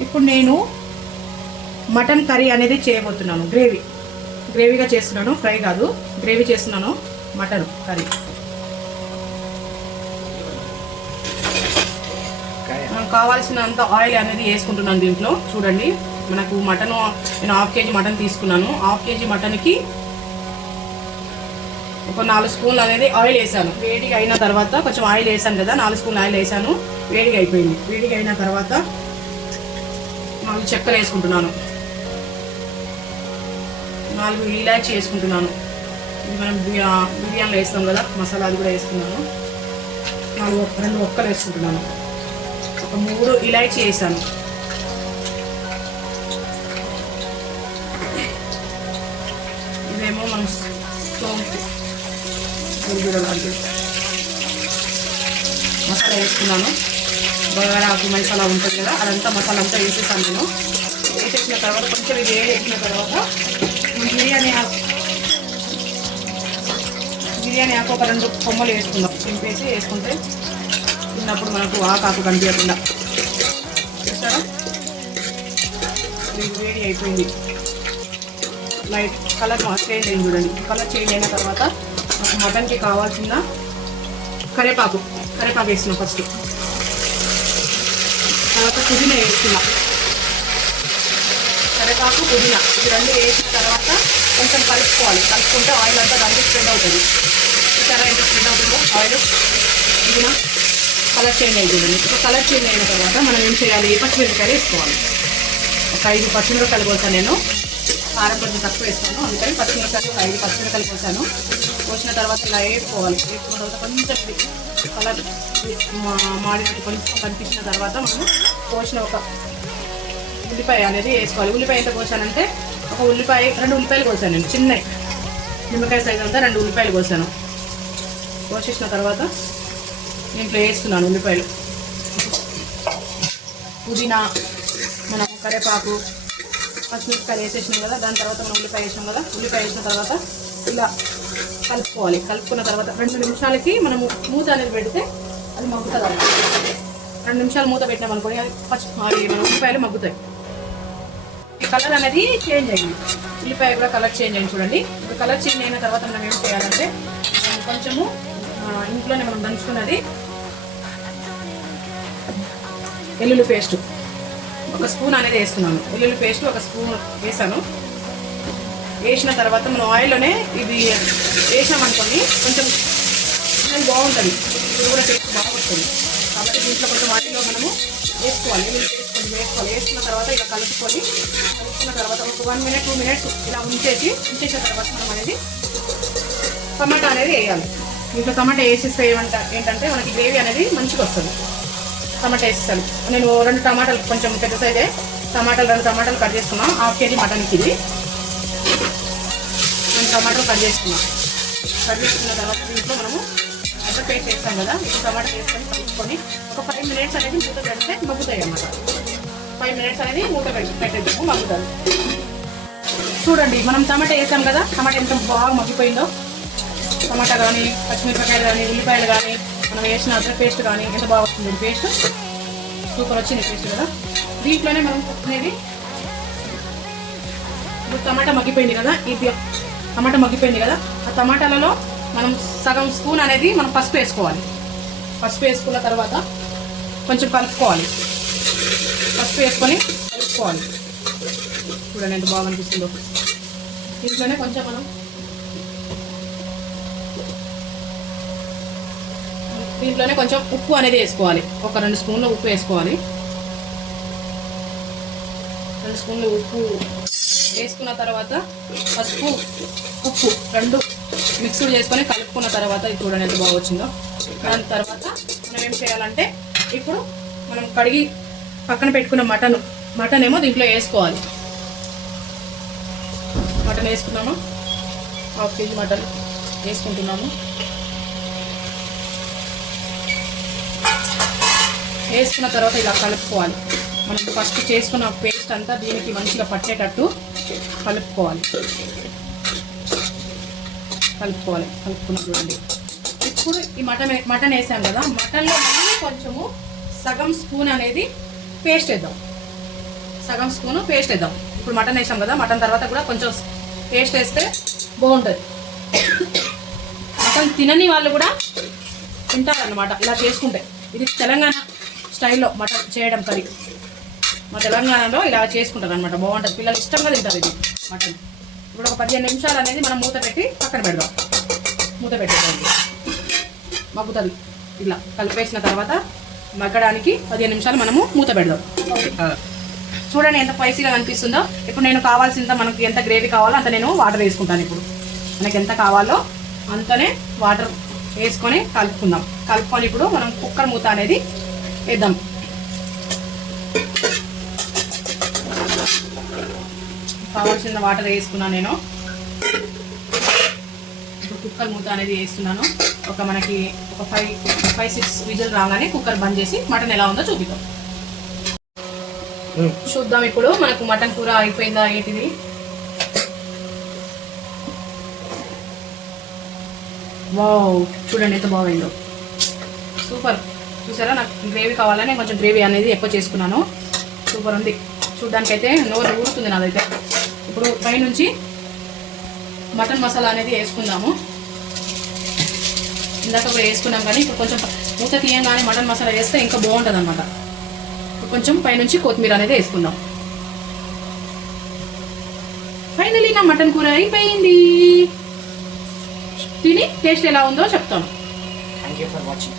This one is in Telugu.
ఇప్పుడు నేను మటన్ కర్రీ అనేది చేయబోతున్నాను. గ్రేవీ. గ్రేవీగా చేస్తున్నాను. ఫ్రై కాదు. గ్రేవీ చేస్తున్నాను. Mutton curry. మనం కావాల్సినంత ఆయిల్ అనేది వేసుకుంటున్నాను దీంట్లో. చూడండి. మనకు మటన్ నేను హాఫ్ కేజీ మటన్ తీసుకున్నాను. హాఫ్ కేజీ మటన్కి ఒక నాలుగు స్పూన్లు అనేది ఆయిల్ వేసాను. వేడిగా అయిన తర్వాత కొంచెం ఆయిల్ వేసాను కదా నాలుగు స్పూన్లు ఆయిల్ వేసాను. వేడిగా అయిపోయింది. వేడిగా అయిన తర్వాత నాలుగు చెక్కలు వేసుకుంటున్నాను. నాలుగు ఇలాచి వేసుకుంటున్నాను. ఇది మనం బిర్యా బిర్యానీలో వేస్తాం కదా మసాలా అది కూడా వేస్తున్నాను. నాలుగు రెండు ఒక్కలు వేసుకుంటున్నాను. ఒక మూడు ఇలాచి వేసాను. ఇదేమో మనం సోంపు. ఉల్లిగడ్డలు మసాలా వేసుకున్నాను. బగారా ఆకు మసాలా ఉంటుంది కదా అదంతా మసాలా అంతా వేసేసాను నేను. వేసేసిన తర్వాత కొంచెం ఇది వేసిన తర్వాత బిర్యానీ ఆకు బిర్యానీ ఆకు ఒక రెండు కొమ్మలు వేసుకుందాం. చింపేసి వేసుకుంటే తిన్నప్పుడు మనకు ఆకాకు కనిపించకుండా. చూస్తారా వేడి అయిపోయింది. లైట్ కలర్ చేంజ్ అయింది చూడండి. కలర్ చేంజ్ అయిన తర్వాత మనకు మటన్కి కావాల్సిన కరేపాకు కరేపాకు వేస్తున్నాం ఫస్ట్ తర్వాత పుదీనా వేస్తున్నాం. కరేపాకు పుదీనా. ఇది రెండు వేసిన తర్వాత కొంచెం కలుపుకోవాలి. కలుపుకుంటే ఆయిల్ అంతా దానికి స్ప్రెడ్ అవుతుంది. చూసారా ఎంత స్ప్రెడ్ అవుతుందో? ఆయిల్ పుదీనా. కలర్ చేంజ్ అయింది ఇప్పుడు కలర్ చేంజ్ అయిన తర్వాత మనం ఏం చేయాలి? పచ్చిమిరపకాయలు వేసుకోవాలి. ఒక ఐదు పచ్చిమిరపకాయలు కోసం నేను. కారం కొంచెం తక్కువ వేస్తాను. అందుకని పచ్చిమిరకాయలు ఐదు పచ్చిమిరకాయలు కోసాను. కోసిన తర్వాత ఇలా వేసుకోవాలి వేసుకున్న తర్వాత కొంచెం కలర్ మాడినట్టు కొంచెం కనిపించిన తర్వాత మనం కోసిన ఒక ఉల్లిపాయ అనేది వేసుకోవాలి. ఉల్లిపాయ ఎంత కోసానంటే ఒక ఉల్లిపాయ రెండు ఉల్లిపాయలు కోసాను నేను చిన్న నిమ్మకాయ సైజు అంతా రెండు ఉల్లిపాయలు కోసాను. కోసేసిన తర్వాత దీంట్లో వేస్తున్నాను ఉల్లిపాయలు. పుదీనా మనం కరివేపాకు పచ్చిమిరపకాయలు వేసేసినాం కదా దాని తర్వాత మనం ఉల్లిపాయ వేసినాం కదా ఉల్లిపాయ వేసిన తర్వాత ఇలా కలుపుకోవాలి. కలుపుకున్న తర్వాత రెండు నిమిషాలకి మనము మూత అనేది పెడితే అది మగ్గుతుంది రెండు నిమిషాలు మూత పెట్టినాం అది పచ్చి అవి మన ఉల్లిపాయలు మగ్గుతాయి. ఈ కలర్ అనేది చేంజ్ అయింది. ఉల్లిపాయ కూడా కలర్ చేంజ్ అయింది చూడండి. ఇప్పుడు కలర్ చేంజ్ అయిన తర్వాత మనం ఏం చేయాలంటే కొంచెము ఇంట్లోనే మనం దంచుకున్నది వెల్లుల్లి పేస్ట్. ఒక స్పూన్ అనేది వేస్తున్నాను. వెల్లుల్లి పేస్ట్ ఒక స్పూన్ వేసాను వేసిన తర్వాత మనం ఆయిల్లోనే ఇది వేసామనుకోండి కొంచెం స్మెల్ బాగుంటుంది. ఇది కూడా టేస్ట్ బాగుంటుంది కాబట్టి దీంట్లో కొంచెం ఆయిల్లో మనము వేసుకోవాలి. వెల్లుల్లి కొంచెం వేసుకోవాలి. వేసుకున్న తర్వాత ఇలా కలుపుకొని కలుపుకున్న తర్వాత ఒక వన్ మినిట్ టూ మినిట్స్ ఇలా ఉంచేసి ఉంచేసిన తర్వాత మనం అనేది టమాటా అనేది వేయాలి. దీంట్లో టమాటా వేసిస్తే ఏమంట ఏంటంటే మనకి గ్రేవీ అనేది మంచిగా వస్తుంది. టమాటా వేస్తాను. నేను రెండు టమాటాలు కొంచెం పెద్ద సైజే టమాటాలు రెండు టమాటాలు కట్ చేసుకున్నాం. హాఫ్ కేజీ మటన్కి ఇది రెండు టమాటాలు కట్ చేసుకున్నాం. కట్ చేసుకున్న తర్వాత దీంట్లో మనము అడ్డ పేస్ట్ వేస్తాం కదా ఇప్పుడు టమాటా వేసుకొని కలుపుకొని ఒక ఫైవ్ మినిట్స్ అనేది మూత పెడితే మగ్గుతాయి అన్నమాట. ఫైవ్ మినిట్స్ అనేది మూత పెట్టి పెట్టేద్దాము మగ్గుతారు చూడండి మనం టమాటా వేసాం కదా టమాటా ఎంత బాగా మగ్గిపోయిందో. టమాటా కానీ పచ్చిమిరపకాయలు కానీ ఉల్లిపాయలు కానీ మనం వేసిన అదర్ పేస్ట్ కానీ ఎంత బాగా వస్తుంది. పేస్ట్. సూపర్ వచ్చింది పేస్ట్ కదా. దీంట్లోనే మనం అనేది ఇప్పుడు టమాటా మగ్గిపోయింది కదా. ఇది టమాటా మగ్గిపోయింది కదా. ఆ టమాటాలలో మనం సగం స్పూన్ అనేది మనం పసుపు వేసుకోవాలి. పసుపు వేసుకున్న తర్వాత కొంచెం కలుపుకోవాలి. పసుపు వేసుకొని కలుపుకోవాలి. చూడండి ఎంత బాగా అనిపిస్తుందో. దీంట్లోనే కొంచెం మనం దీంట్లోనే కొంచెం ఉప్పు అనేది వేసుకోవాలి. ఒక రెండు స్పూన్లు ఉప్పు వేసుకోవాలి. రెండు స్పూన్లు ఉప్పు వేసుకున్న తర్వాత పసుపు ఉప్పు రెండు మిక్స్డ్ చేసుకొని కలుపుకున్న తర్వాత ఇది చూడండి ఎంత బాగా వచ్చిందో. దాని తర్వాత మనం ఏం చేయాలంటే ఇప్పుడు మనం కడిగి పక్కన పెట్టుకున్న మటన్ మటన్ ఏమో దీంట్లో వేసుకోవాలి. మటన్ వేసుకున్నాము? హాఫ్ కేజీ మటన్ వేసుకుంటున్నాము. వేసుకున్న తర్వాత ఇలా కలుపుకోవాలి. మనం ఫస్ట్ చేసుకున్న పేస్ట్ అంతా దీనికి మంచిగా పట్టేటట్టు కలుపుకోవాలి. కలుపుకోవాలి. కలుపుకున్న చూడండి. ఇప్పుడు ఈ మటన్ మటన్ వేసాం కదా మటన్లో మళ్ళీ కొంచెము సగం స్పూన్ అనేది పేస్ట్ వేద్దాం. సగం స్పూను పేస్ట్ వేద్దాం. ఇప్పుడు మటన్ వేసాం కదా మటన్ తర్వాత కూడా కొంచెం పేస్ట్ వేస్తే బాగుంటుంది. మటన్ తినని వాళ్ళు కూడా తింటారన్నమాట. ఇలా చేసుకుంటే. ఇది తెలంగాణ స్టైల్లో మటన్ చేయడం కర్రీ. మా తెలంగాణలో ఇలా చేసుకుంటారు అనమాట బాగుంటుంది. పిల్లలు ఇష్టంగా తింటారు ఇది మటన్. ఇప్పుడు ఒక పదిహేను నిమిషాలు అనేది మనం మూత పెట్టి పక్కన పెడదాం. మూత పెట్టేదానికి మగ్గుతుంది. ఇలా కలిపేసిన తర్వాత మగ్గడానికి పదిహేను నిమిషాలు మనము మూత పెడదాం. చూడండి ఎంత స్పైసీగా కనిపిస్తుందో. ఇప్పుడు నేను కావాల్సినంత మనకి ఎంత గ్రేవీ కావాలో అంత నేను వాటర్ వేసుకుంటాను ఇప్పుడు. మనకి ఎంత కావాలో అంతనే వాటర్ వేసుకొని కలుపుకుందాం. కలుపుకొని ఇప్పుడు మనం కుక్కర్ మూత అనేది వేద్దాం. కావాల్సిన వాటర్ వేసుకున్నాను నేను. ఇప్పుడు కుక్కర్ మూత అనేది వేస్తున్నాను. ఒక మనకి ఒక ఫైవ్ ఫైవ్ సిక్స్ విజిల్ రాగానే కుక్కర్ బంద్ చేసి మటన్ ఎలా ఉందో చూపిద్దాం. చూద్దాం ఇప్పుడు మనకు మటన్ కూర అయిపోయిందా ఏంటిది? వావ్ చూడండి ఎంత బాగుందో. సూపర్. చూసారా? నాకు గ్రేవీ కావాలని కొంచెం గ్రేవీ అనేది ఎక్కువ చేసుకున్నాను. సూపర్ ఉంది. చూడ్డానికైతే అయితే నోరు ఊరుతుంది నాదైతే. ఇప్పుడు పైనుంచి మటన్ మసాలా అనేది వేసుకుందాము. ఇందాక కూడా వేసుకున్నాం కానీ ఇప్పుడు కొంచెం మూత తీయంగానే మటన్ మసాలా వేస్తే ఇంకా బాగుంటుంది అనమాట కొంచెం పైనుంచి కొత్తిమీర అనేది వేసుకుందాం. ఫైనలీ నా మటన్ కూర అయిపోయింది. తిని టేస్ట్ ఎలా ఉందో చెప్తాను. Thank you for watching